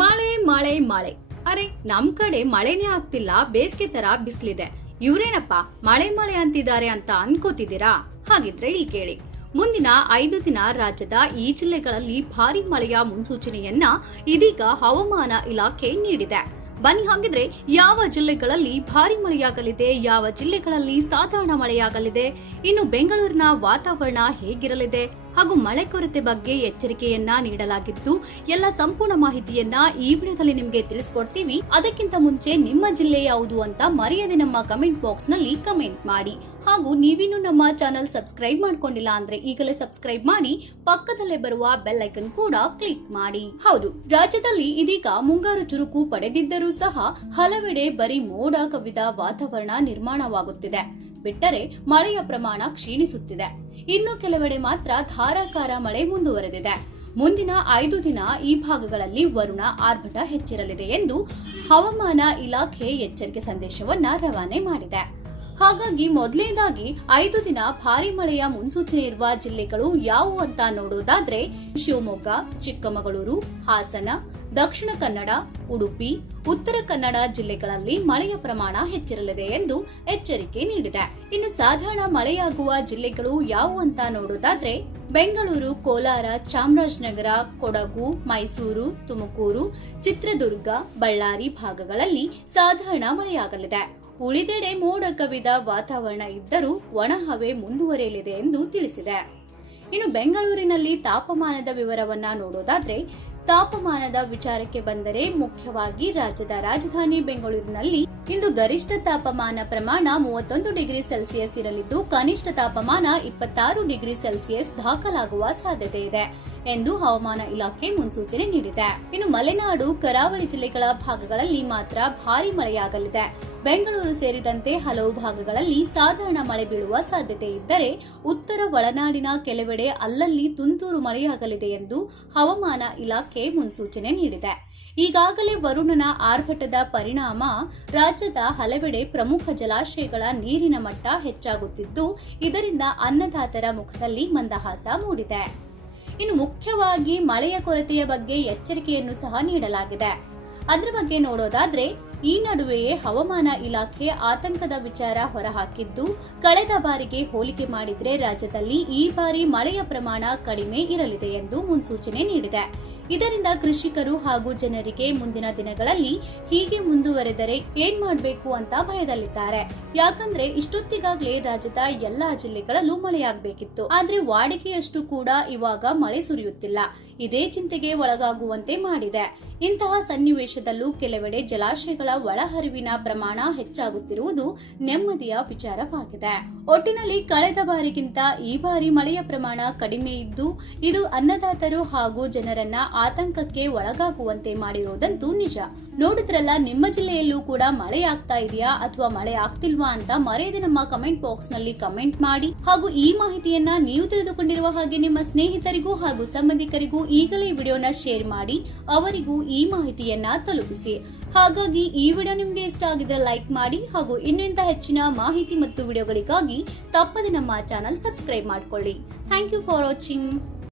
ಮಳೆ ಮಳೆ ಮಳೆ ಅರೆ ನಮ್ ಕಡೆ ಮಳೆನೇ ಆಗ್ತಿಲ್ಲ, ಬೇಸಿಗೆ ತರ ಬಿಸಿಲಿದೆ. ಇವ್ರೇನಪ್ಪ ಮಳೆ ಮಳೆ ಅಂತಿದ್ದಾರೆ ಅಂತ ಅನ್ಕೋತಿದ್ದೀರಾ? ಹಾಗಿದ್ರೆ ಇಲ್ಲಿ ಕೇಳಿ. ಮುಂದಿನ 5 ದಿನ ರಾಜ್ಯದ ಈ ಜಿಲ್ಲೆಗಳಲ್ಲಿ ಭಾರಿ ಮಳೆಯ ಮುನ್ಸೂಚನೆಯನ್ನ ಇದೀಗ ಹವಾಮಾನ ಇಲಾಖೆ ನೀಡಿದೆ. ಬನ್ನಿ ಹಾಗಿದ್ರೆ ಯಾವ ಜಿಲ್ಲೆಗಳಲ್ಲಿ ಭಾರಿ ಮಳೆಯಾಗಲಿದೆ, ಯಾವ ಜಿಲ್ಲೆಗಳಲ್ಲಿ ಸಾಧಾರಣ ಮಳೆಯಾಗಲಿದೆ, ಇನ್ನು ಬೆಂಗಳೂರಿನ ವಾತಾವರಣ ಹೇಗಿರಲಿದೆ ಹಾಗೂ ಮಳೆ ಕೊರತೆ ಬಗ್ಗೆ ಎಚ್ಚರಿಕೆಯನ್ನ ನೀಡಲಾಗಿದ್ದು ಎಲ್ಲ ಸಂಪೂರ್ಣ ಮಾಹಿತಿಯನ್ನ ಈ ವಿಡಿಯೋದಲ್ಲಿ ನಿಮಗೆ ತಿಳಿಸ್ಕೊಡ್ತೀವಿ. ಅದಕ್ಕಿಂತ ಮುಂಚೆ ನಿಮ್ಮ ಜಿಲ್ಲೆ ಯಾವುದು ಅಂತ ಮರೆಯದೆ ನಮ್ಮ ಕಮೆಂಟ್ ಬಾಕ್ಸ್ ನಲ್ಲಿ ಕಮೆಂಟ್ ಮಾಡಿ. ಹಾಗೂ ನೀವಿನ್ನು ನಮ್ಮ ಚಾನೆಲ್ ಸಬ್ಸ್ಕ್ರೈಬ್ ಮಾಡ್ಕೊಂಡಿಲ್ಲ ಅಂದ್ರೆ ಈಗಲೇ ಸಬ್ಸ್ಕ್ರೈಬ್ ಮಾಡಿ, ಪಕ್ಕದಲ್ಲೇ ಬರುವ ಬೆಲ್ ಐಕನ್ ಕೂಡ ಕ್ಲಿಕ್ ಮಾಡಿ. ಹೌದು, ರಾಜ್ಯದಲ್ಲಿ ಇದೀಗ ಮುಂಗಾರು ಚುರುಕು ಪಡೆದಿದ್ದರೂ ಸಹ ಹಲವೆಡೆ ಬರೀ ಮೋಡ ಕವಿದ ವಾತಾವರಣ ನಿರ್ಮಾಣವಾಗುತ್ತಿದೆ. ಬಿಟ್ಟರೆ ಮಳೆಯ ಪ್ರಮಾಣ ಕ್ಷೀಣಿಸುತ್ತಿದೆ. ಇನ್ನು ಕೆಲವೆಡೆ ಮಾತ್ರ ಧಾರಾಕಾರ ಮಳೆ ಮುಂದುವರೆದಿದೆ. ಮುಂದಿನ 5 ದಿನ ಈ ಭಾಗಗಳಲ್ಲಿ ವರುಣ ಆರ್ಭಟ ಹೆಚ್ಚಿರಲಿದೆ ಎಂದು ಹವಾಮಾನ ಇಲಾಖೆ ಎಚ್ಚರಿಕೆ ಸಂದೇಶವನ್ನ ರವಾನೆ ಮಾಡಿದೆ. ಹಾಗಾಗಿ ಮೊದಲನೇದಾಗಿ 5 ದಿನ ಭಾರಿ ಮಳೆಯ ಮುನ್ಸೂಚನೆ ಇರುವ ಜಿಲ್ಲೆಗಳು ಯಾವುವು ಅಂತ ನೋಡೋದಾದ್ರೆ ಶಿವಮೊಗ್ಗ, ಚಿಕ್ಕಮಗಳೂರು, ಹಾಸನ, ದಕ್ಷಿಣ ಕನ್ನಡ, ಉಡುಪಿ, ಉತ್ತರ ಕನ್ನಡ ಜಿಲ್ಲೆಗಳಲ್ಲಿ ಮಳೆಯ ಪ್ರಮಾಣ ಹೆಚ್ಚಿರಲಿದೆ ಎಂದು ಎಚ್ಚರಿಕೆ ನೀಡಿದೆ. ಇನ್ನು ಸಾಧಾರಣ ಮಳೆಯಾಗುವ ಜಿಲ್ಲೆಗಳು ಯಾವುವು ಅಂತ ನೋಡೋದಾದ್ರೆ ಬೆಂಗಳೂರು, ಕೋಲಾರ, ಚಾಮರಾಜನಗರ, ಕೊಡಗು, ಮೈಸೂರು, ತುಮಕೂರು, ಚಿತ್ರದುರ್ಗ, ಬಳ್ಳಾರಿ ಭಾಗಗಳಲ್ಲಿ ಸಾಧಾರಣ ಮಳೆಯಾಗಲಿದೆ. ಉಳಿದೆಡೆ ಮೋಡ ಕವಿದ ವಾತಾವರಣ ಇದ್ದರೂ ಒಣಹವೆ ಮುಂದುವರಿಯಲಿದೆ ಎಂದು ತಿಳಿಸಿದೆ. ಇನ್ನು ಬೆಂಗಳೂರಿನಲ್ಲಿ ತಾಪಮಾನದ ವಿವರವನ್ನ ನೋಡೋದಾದ್ರೆ ತಾಪಮಾನದ ವಿಚಾರಕ್ಕೆ ಬಂದರೆ ಮುಖ್ಯವಾಗಿ ರಾಜ್ಯದ ರಾಜಧಾನಿ ಬೆಂಗಳೂರಿನಲ್ಲಿ ಇಂದು ಗರಿಷ್ಠ ತಾಪಮಾನ ಪ್ರಮಾಣ 31 ಡಿಗ್ರಿ ಸೆಲ್ಸಿಯಸ್ ಇರಲಿದ್ದು ಕನಿಷ್ಠ ತಾಪಮಾನ 26 ಡಿಗ್ರಿ ಸೆಲ್ಸಿಯಸ್ ದಾಖಲಾಗುವ ಸಾಧ್ಯತೆ ಇದೆ ಎಂದು ಹವಾಮಾನ ಇಲಾಖೆ ಮುನ್ಸೂಚನೆ ನೀಡಿದೆ. ಇನ್ನು ಮಲೆನಾಡು, ಕರಾವಳಿ ಜಿಲ್ಲೆಗಳ ಭಾಗಗಳಲ್ಲಿ ಮಾತ್ರ ಭಾರಿ ಮಳೆಯಾಗಲಿದೆ. ಬೆಂಗಳೂರು ಸೇರಿದಂತೆ ಹಲವು ಭಾಗಗಳಲ್ಲಿ ಸಾಧಾರಣ ಮಳೆ ಬೀಳುವ ಸಾಧ್ಯತೆ ಇದ್ದರೆ ಉತ್ತರ ಒಳನಾಡಿನ ಕೆಲವೆಡೆ ಅಲ್ಲಲ್ಲಿ ತುಂತುರು ಮಳೆಯಾಗಲಿದೆ ಎಂದು ಹವಾಮಾನ ಇಲಾಖೆ ಮುನ್ಸೂಚನೆ ನೀಡಿದೆ. ಈಗಾಗಲೇ ವರುಣನ ಆರ್ಭಟದ ಪರಿಣಾಮ ರಾಜ್ಯದ ಹಲವೆಡೆ ಪ್ರಮುಖ ಜಲಾಶಯಗಳ ನೀರಿನ ಮಟ್ಟ ಹೆಚ್ಚಾಗುತ್ತಿದ್ದು ಇದರಿಂದ ಅನ್ನದಾತರ ಮುಖದಲ್ಲಿ ಮಂದಹಾಸ ಮೂಡಿದೆ. ಇನ್ನು ಮುಖ್ಯವಾಗಿ ಮಳೆಯ ಕೊರತೆಯ ಬಗ್ಗೆ ಎಚ್ಚರಿಕೆಯನ್ನು ಸಹ ನೀಡಲಾಗಿದೆ. ಅದರ ಬಗ್ಗೆ ನೋಡೋದಾದ್ರೆ ಈ ನಡುವೆಯೇ ಹವಾಮಾನ ಇಲಾಖೆ ಆತಂಕದ ವಿಚಾರ ಹೊರಹಾಕಿದ್ದು ಕಳೆದ ಬಾರಿಗೆ ಹೋಲಿಕೆ ಮಾಡಿದ್ರೆ ರಾಜ್ಯದಲ್ಲಿ ಈ ಬಾರಿ ಮಳೆಯ ಪ್ರಮಾಣ ಕಡಿಮೆ ಇರಲಿದೆ ಎಂದು ಮುನ್ಸೂಚನೆ ನೀಡಿದೆ. ಇದರಿಂದ ಕೃಷಿಕರು ಹಾಗೂ ಜನರಿಗೆ ಮುಂದಿನ ದಿನಗಳಲ್ಲಿ ಹೀಗೆ ಮುಂದುವರೆದರೆ ಏನ್ ಮಾಡಬೇಕು ಅಂತ ಭಯದಲ್ಲಿದ್ದಾರೆ. ಯಾಕಂದ್ರೆ ಇಷ್ಟೊತ್ತಿಗಾಗ್ಲೇ ರಾಜ್ಯದ ಎಲ್ಲಾ ಜಿಲ್ಲೆಗಳಲ್ಲೂ ಮಳೆಯಾಗಬೇಕಿತ್ತು. ಆದ್ರೆ ವಾಡಿಕೆಯಷ್ಟು ಕೂಡ ಇವಾಗ ಮಳೆ ಸುರಿಯುತ್ತಿಲ್ಲ. ಇದೇ ಚಿಂತೆಗೆ ಒಳಗಾಗುವಂತೆ ಮಾಡಿದೆ. ಇಂತಹ ಸನ್ನಿವೇಶದಲ್ಲೂ ಕೆಲವೆಡೆ ಜಲಾಶಯಗಳ ಒಳಹರಿವಿನ ಪ್ರಮಾಣ ಹೆಚ್ಚಾಗುತ್ತಿರುವುದು ನೆಮ್ಮದಿಯ ವಿಚಾರವಾಗಿದೆ. ಒಟ್ಟಿನಲ್ಲಿ ಕಳೆದ ಬಾರಿಗಿಂತ ಈ ಬಾರಿ ಮಳೆಯ ಪ್ರಮಾಣ ಕಡಿಮೆ ಇದ್ದು ಇದು ಅನ್ನದಾತರು ಹಾಗೂ ಜನರನ್ನ ಆತಂಕಕ್ಕೆ ಒಳಗಾಗುವಂತೆ ಮಾಡಿರುವುದಂತೂ ನಿಜ. ನೋಡಿದ್ರಲ್ಲ, ನಿಮ್ಮ ಜಿಲ್ಲೆಯಲ್ಲೂ ಕೂಡ ಮಳೆ ಆಗ್ತಾ ಇದೆಯಾ ಅಥವಾ ಮಳೆ ಆಗ್ತಿಲ್ವಾ ಅಂತ ಮರೆಯದೆ ನಮ್ಮ ಕಮೆಂಟ್ ಬಾಕ್ಸ್ ನಲ್ಲಿ ಕಮೆಂಟ್ ಮಾಡಿ. ಹಾಗೂ ಈ ಮಾಹಿತಿಯನ್ನ ನೀವು ತಿಳಿದುಕೊಂಡಿರುವ ಹಾಗೆ ನಿಮ್ಮ ಸ್ನೇಹಿತರಿಗೂ ಹಾಗೂ ಸಂಬಂಧಿಕರಿಗೂ ಈಗಲೇ ವಿಡಿಯೋನ ಶೇರ್ ಮಾಡಿ ಅವರಿಗೂ ಈ ಮಾಹಿತಿಯನ್ನ ತಲುಪಿಸಿ. ಹಾಗಾಗಿ ಈ ವಿಡಿಯೋ ನಿಮ್ಗೆ ಇಷ್ಟ ಆಗಿದ್ರೆ ಲೈಕ್ ಮಾಡಿ ಹಾಗೂ ಇನ್ನಿಂತ ಹೆಚ್ಚಿನ ಮಾಹಿತಿ ಮತ್ತು ವಿಡಿಯೋಗಳಿಗಾಗಿ ತಪ್ಪದೆ ನಮ್ಮ ಚಾನೆಲ್ ಸಬ್ಸ್ಕ್ರೈಬ್ ಮಾಡ್ಕೊಳ್ಳಿ. Thank you for watching.